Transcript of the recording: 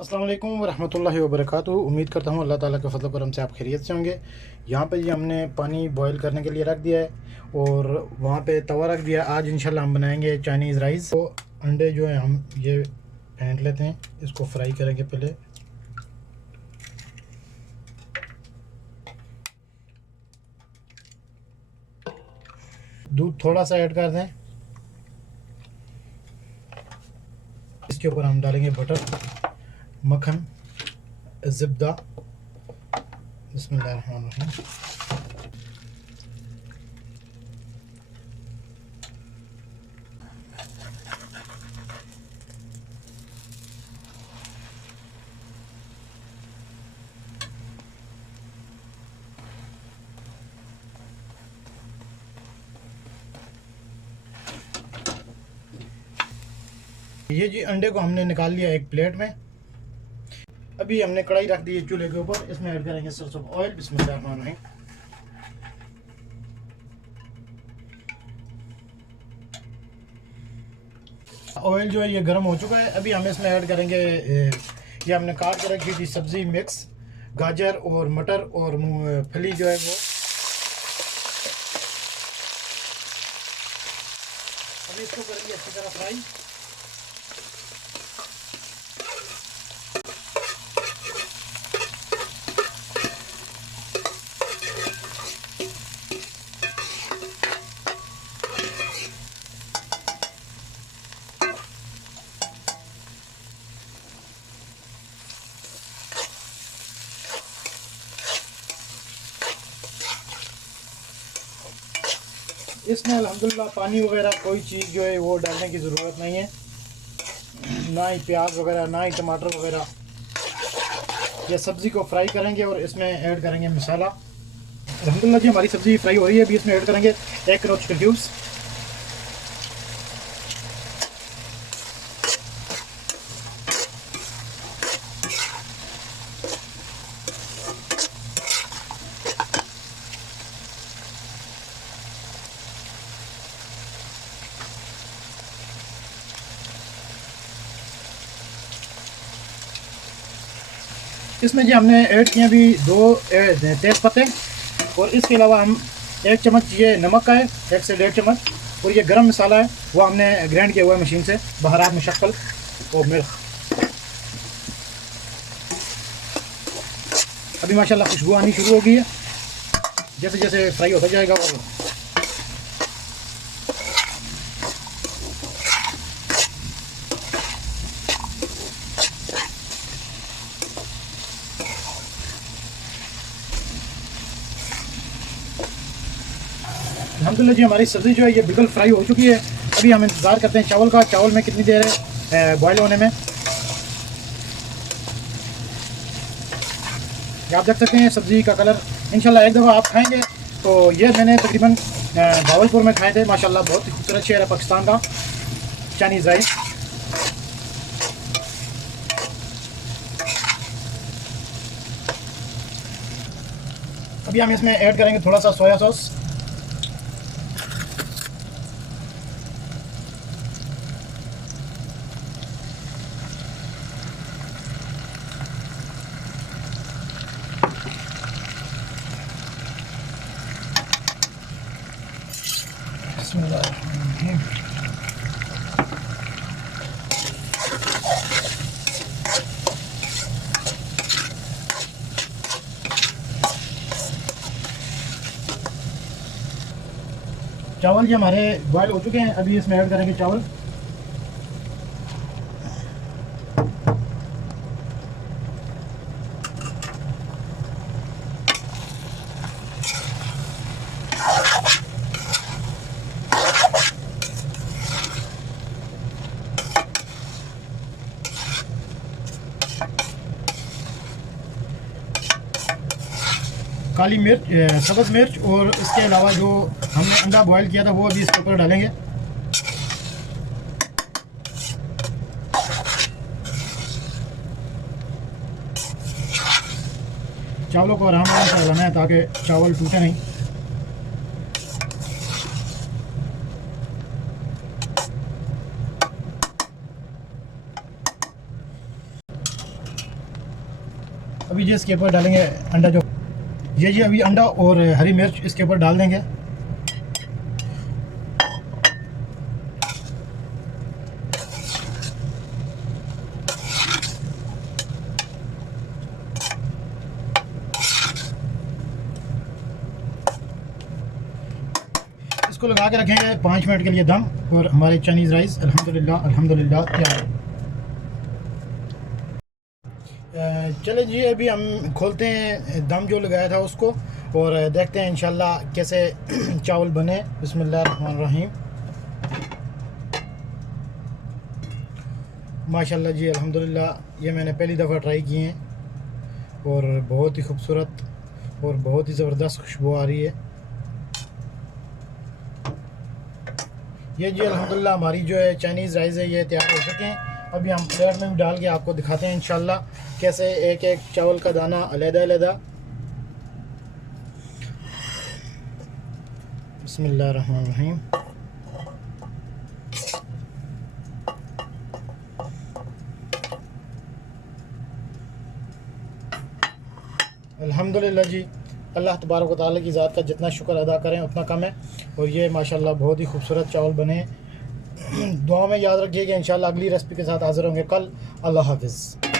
अस्सलाम वालेकुम रहमतुल्लाहि व बरकातुहू। उम्मीद करता हूँ अल्लाह ताला के फजल करम से आप खैरियत से होंगे। यहाँ पे जी हमने पानी बॉईल करने के लिए रख दिया है और वहाँ पे तवा रख दिया। आज इंशाल्लाह हम बनाएंगे चाइनीज़ राइस। तो अंडे जो है हम ये फेंट लेते हैं, इसको फ्राई करेंगे पहले। दूध थोड़ा सा ऐड कर दें। इसके ऊपर हम डालेंगे बटर, मक्खन, ज़िब्दा। बिस्मिल्लाहिर्रहमानिर्रहीम। ये जी अंडे को हमने निकाल लिया एक प्लेट में। अभी हमने कढ़ाई रख दी है चूल्हे के ऊपर। इसमें ऐड करेंगे सरसों का ऑयल। बिस्मिल्लाहिर्रहमानिर्रहीम। ऑयल जो है ये गर्म हो चुका है। अभी हम इसमें ऐड करेंगे ये हमने काट के रखी थी सब्ज़ी मिक्स, गाजर और मटर और मूंगफली जो है वो। अभी इसको करेंगे अच्छी तरह फ्राई। इसमें अल्हम्दुलिल्लाह पानी वगैरह कोई चीज़ जो है वो डालने की ज़रूरत नहीं है, ना ही प्याज वगैरह, ना ही टमाटर वगैरह। ये सब्ज़ी को फ्राई करेंगे और इसमें ऐड करेंगे मसाला। अल्हम्दुलिल्लाह जी हमारी सब्ज़ी फ्राई हो रही है। अभी इसमें ऐड करेंगे 1 किलो चिकन क्यूब्स, इसमें जी हमने ऐड किए अभी 2 तेज़ पत्ते और इसके अलावा हम 1 चम्मच ये नमक का है, 1 से 1.5 चम्मच। और ये गरम मसाला है वो हमने ग्राइंड किया हुआ है मशीन से, बहरात मुशक्कल और मिर्च। अभी माशाल्लाह खुशबू आनी शुरू हो गई है जैसे जैसे फ्राई होता जाएगा। और अल्हम्दुलिल्लाह जी हमारी सब्ज़ी जो है ये बिल्कुल फ्राई हो चुकी है। अभी हम इंतज़ार करते हैं चावल का। चावल में कितनी देर है बॉयल होने में। आप देख सकते हैं सब्ज़ी का कलर। इंशाल्लाह एक दफ़ा आप खाएंगे तो ये मैंने तकरीबन भावलपुर में खाए थे। माशाल्लाह बहुत ही खूबसूरत शहर है पाकिस्तान का चाइनीज़ राइस। अभी हम इसमें ऐड करेंगे थोड़ा सा सोया सॉस। चावल ये हमारे बॉयल हो चुके हैं। अभी इसमें ऐड करेंगे चावल। काली मिर्च, सब्ज़ मिर्च और इसके अलावा जो हमने अंडा बॉयल किया था वो अभी इसके ऊपर डालेंगे। चावलों को आराम से हिलाना है ताकि चावल टूटे नहीं। अभी जी इसके ऊपर डालेंगे अंडा, जो ये जी अभी अंडा और हरी मिर्च इसके ऊपर डाल देंगे। इसको लगा के रखेंगे 5 मिनट के लिए दम, और हमारे चाइनीज़ राइस अल्हम्दुलिल्लाह तैयार है। चले जी अभी हम खोलते हैं दम जो लगाया था उसको, और देखते हैं इंशाल्लाह कैसे चावल बने। बिस्मिल्लाहिर्रहमानिर्रहीम। माशाल्लाह जी अल्हम्दुलिल्लाह, ये मैंने पहली दफ़ा ट्राई किए हैं और बहुत ही खूबसूरत और बहुत ही ज़बरदस्त खुशबू आ रही है। ये जी अल्हम्दुलिल्लाह हमारी जो है चाइनीज़ राइस है ये तैयार हो चुके हैं। अभी हम प्लेट में भी डाल के आपको दिखाते हैं इंशाल्लाह कैसे एक एक चावल का दाना अलग-अलग। बिस्मिल्लाहिर्रहमानिर्रहीम। अल्हम्दुलिल्लाह जी, अल्लाह तबारक व तआला की ज़ात का जितना शुक्र अदा करें उतना कम है। और ये माशाल्लाह बहुत ही खूबसूरत चावल बने। दुआ में याद रखिएगा, इंशाल्लाह अगली रेसिपी के साथ हाज़िर होंगे कल। अल्लाह हाफ़िज़।